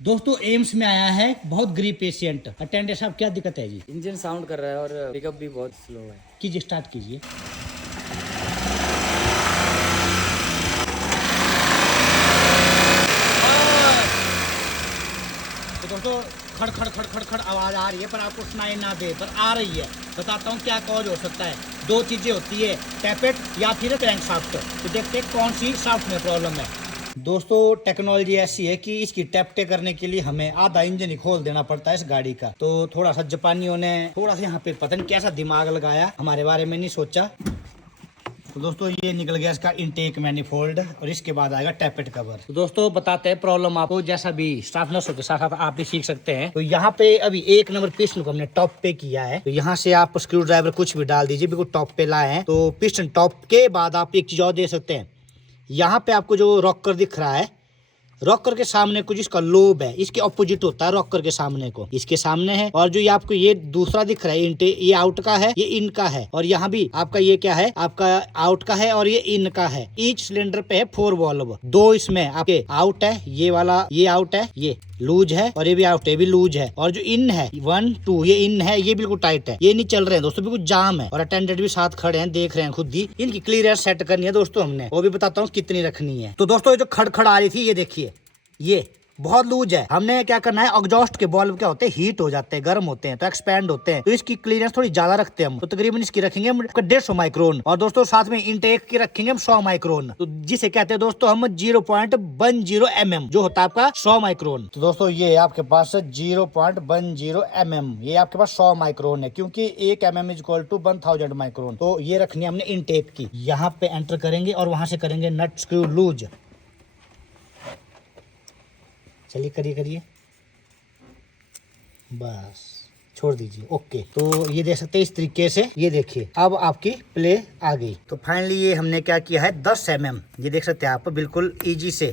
दोस्तों एम्स में आया है बहुत गरीब पेशेंट। अटेंडेंट साहब क्या दिक्कत है जी? इंजन साउंड कर रहा है और पिकअप भी बहुत स्लो है। कीजिए, स्टार्ट कीजिए। तो दोस्तों खड़ खड़ खड़ खड़ खड़ आवाज आ रही है, पर आपको सुनाई ना दे, पर आ रही है। बताता हूँ क्या कॉज हो सकता है। दो चीजें होती है, टैपेट या फिर क्रैंक शाफ्ट। तो देखते हैं कौन सी शाफ्ट में प्रॉब्लम है। दोस्तों टेक्नोलॉजी ऐसी है कि इसकी टैपटे करने के लिए हमें आधा इंजन ही खोल देना पड़ता है इस गाड़ी का। तो थोड़ा सा जापानियों ने थोड़ा सा यहाँ पे पता नहीं कैसा दिमाग लगाया, हमारे बारे में नहीं सोचा। तो दोस्तों ये निकल गया इसका इनटेक मैनिफोल्ड और इसके बाद आएगा टैपेट कवर। तो दोस्तों बताते हैं प्रॉब्लम आपको, जैसा भी स्टाफ नर्सों के साथ साथ आप भी सीख सकते हैं। तो यहाँ पे अभी 1 नंबर पिस्टन को हमने टॉप पे किया है। तो यहाँ से आप स्क्रू ड्राइवर कुछ भी डाल दीजिए, बिल्कुल टॉप पे लाए हैं। तो पिस्टन टॉप के बाद आप एक चीज और दे सकते हैं। यहाँ पे आपको जो रॉकर दिख रहा है, रॉकर के सामने कुछ इसका लोब है, इसके ऑपोजिट होता है रॉकर के सामने को, इसके सामने है। और जो ये आपको ये दूसरा दिख रहा है इनटे, ये आउट का है, ये इन का है। और यहाँ भी आपका ये क्या है, आपका आउट का है और ये इन का है। ईच सिलेंडर पे है 4 वाल्व, 2 इसमें आपके आउट है, ये वाला ये आउट है, ये लूज है, और ये भी आउट है, ये भी लूज है। और जो इन है 1 2 ये इन है, ये बिल्कुल टाइट है, ये नहीं चल रहे हैं दोस्तों, बिल्कुल जाम है। और अटेंडेंट भी साथ खड़े हैं, देख रहे हैं खुद ही। इनकी क्लियरेंस सेट करनी है दोस्तों हमने, वो भी बताता हूँ कितनी रखनी है। तो दोस्तों ये जो खड़खड़ आ रही थी, ये देखिए ये बहुत लूज है। हमने क्या करना है, एग्जॉस्ट के बॉल्व क्या होते हैं, हीट हो जाते हैं, गर्म होते हैं, तो एक्सपैंड होते हैं। तो इसकी क्लियरेंस थोड़ी ज्यादा रखते हैं हम। तो तकरीबन इसकी रखेंगे हम 150 माइक्रोन। और दोस्तों साथ में इनटेक की रखेंगे हम 100 माइक्रोन। तो जिसे कहते हैं दोस्तों हम 0.10 mm, जो होता है आपका 100 माइक्रोन। तो दोस्तों ये आपके पास 0.10 mm, ये आपके पास 100 माइक्रोन है, क्योंकि 1 mm = 1000 माइक्रोन। तो ये रखनी है हमने इनटेक की। यहाँ पे एंटर करेंगे और वहां से करेंगे नट स्क्रू लूज। चलिए करिए करिए, बस छोड़ दीजिए, ओके। तो ये देख सकते हैं इस तरीके से, ये देखिए अब आपकी प्ले आ गई। तो फाइनली ये हमने क्या किया है, 10 mm, ये देख सकते हैं आप, बिल्कुल इजी से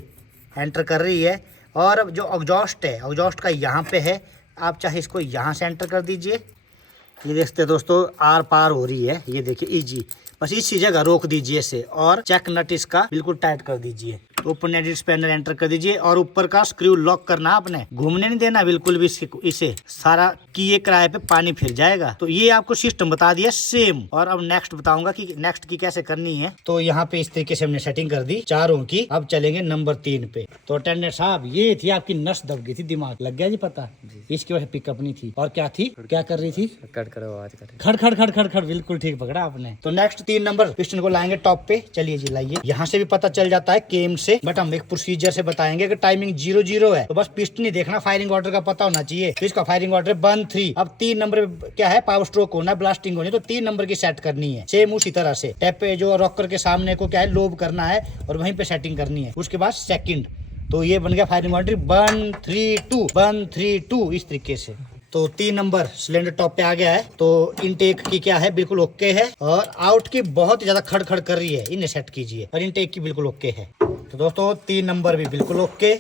एंटर कर रही है। और जो एग्जॉस्ट है, एग्जॉस्ट का यहाँ पे है, आप चाहे इसको यहाँ से एंटर कर दीजिए। ये देखते हैं दोस्तों आर पार हो रही है, ये देखिए इजी। बस इसी जगह रोक दीजिए इसे और चेक नट इसका बिल्कुल टाइट कर दीजिए। ओपन एडिट स्पैनर एंटर कर दीजिए और ऊपर का स्क्रू लॉक करना आपने, घूमने नहीं देना बिल्कुल भी इसे सारा किए किराए पे पानी फिर जाएगा। तो ये आपको सिस्टम बता दिया सेम। और अब नेक्स्ट बताऊंगा कि नेक्स्ट की कैसे करनी है। तो यहाँ पे इस तरीके से हमने सेटिंग कर दी चारों की। अब चलेंगे नंबर 3 पे। तो अटेंडेंट साहब ये थी आपकी नस दब गई थी, दिमाग लग गया जी पता, इसकी वजह पिकअप नहीं थी। और क्या थी, क्या कर रही थी, कट करो आवाज कर, खड़ खड़ खड़ खड़ खड़, बिल्कुल ठीक पकड़ा आपने। तो नेक्स्ट 3 नंबर पिस्टन को लाएंगे टॉप पे। चलिए जी लाइए, यहाँ से भी पता चल जाता है केम से, बट हम एक प्रोसीजर से बताएंगे कि टाइमिंग 0-0 है। तो बस पिस्टन ही देखना, फायरिंग ऑर्डर का पता होना चाहिए। तो इसका फायरिंग ऑर्डर 1-3। अब 3 नंबर क्या है, पावर स्ट्रोक होना है, ब्लास्टिंग होनी है। तो 3 नंबर की सेट करनी है सेम उसी तरह से। टैप पे जो रॉकर के सामने को क्या है, लोब करना है और वहीं पे सेटिंग करनी है। उसके बाद सेकंड, तो ये बन गया फायरिंग ऑर्डर 1-3-2 1-3-2 इस तरीके से। तो 3 नंबर सिलेंडर टॉप पे आ गया है। तो इनटेक की क्या है, बिल्कुल ओके है। और आउट की बहुत ज्यादा खड़ खड़ कर रही है, इन्हें सेट कीजिए। और इनटेक की बिल्कुल ओके है। तो दोस्तों 3 नंबर भी बिल्कुल ओके।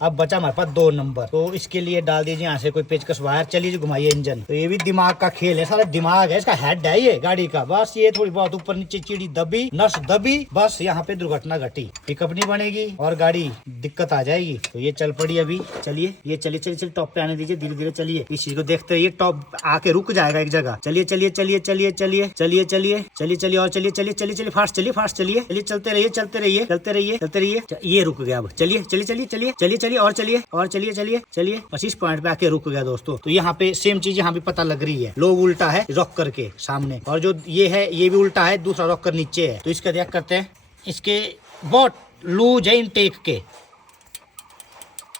अब बचा हमारे पास 2 नंबर। तो इसके लिए डाल दीजिए यहाँ से कोई पेचकस वायर। चलिए जी घुमाइए इंजन। तो ये भी दिमाग का खेल है, सारा दिमाग है, इसका हेड है ये गाड़ी का। बस ये थोड़ी बहुत ऊपर नीचे चिड़ी दबी, नस दबी, बस यहाँ पे दुर्घटना घटी, पिकअप नहीं बनेगी और गाड़ी दिक्कत आ जाएगी। तो ये चल पड़ी अभी। चलिए ये चलिए चलिए चलिए टॉप पे आने दीजिए धीरे धीरे। चलिए इस चीज को देखते रहिए, टॉप आके रुक जाएगा एक जगह। चलिए चलिए चलिए चलिए चलिए चलिए चलिए चलिए चलिए और चलिए चलिए चलिए चलिए फास्ट चलिए, फास्ट चलिए, चलिए चलते रहिए चलते रहिए चलते रहिए चलते रहिए। ये रुक गया, अब चलिए चलिए चलिए चलिए चलिए चलिए और चलिए और चलिए चलिए चलिए, बस इस पॉइंट पे आके रुक गया दोस्तों। तो यहाँ पे सेम चीज यहाँ भी पता लग रही है, लोग उल्टा है रॉकर के सामने, और जो ये है ये भी उल्टा है, दूसरा रॉकर नीचे है। तो इसका देख करते हैं, इसके बहुत लूज है इनटेक के,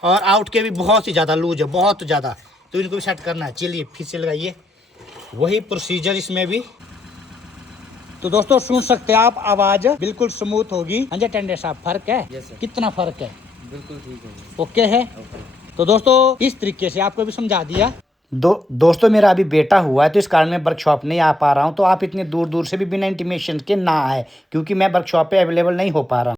और आउट के भी बहुत ही ज्यादा लूज है, बहुत ज्यादा। तो इनको भी सेट करना है। चलिए फिर से लगाइए, वही प्रोसीजर इसमें भी। तो दोस्तों सुन सकते हैं आप, आवाज बिल्कुल स्मूथ होगी। अटेंडेंट साहब फर्क है? कितना फर्क है? बिल्कुल ठीक है, ओके है। तो दोस्तों इस तरीके से आपको भी समझा दिया। दोस्तों मेरा अभी बेटा हुआ है, तो इस कारण मैं वर्कशॉप नहीं आ पा रहा हूँ। तो आप इतने दूर दूर से भी बिना इंटीमेशन के ना आए, क्योंकि मैं वर्कशॉप पे अवेलेबल नहीं हो पा रहा हूँ।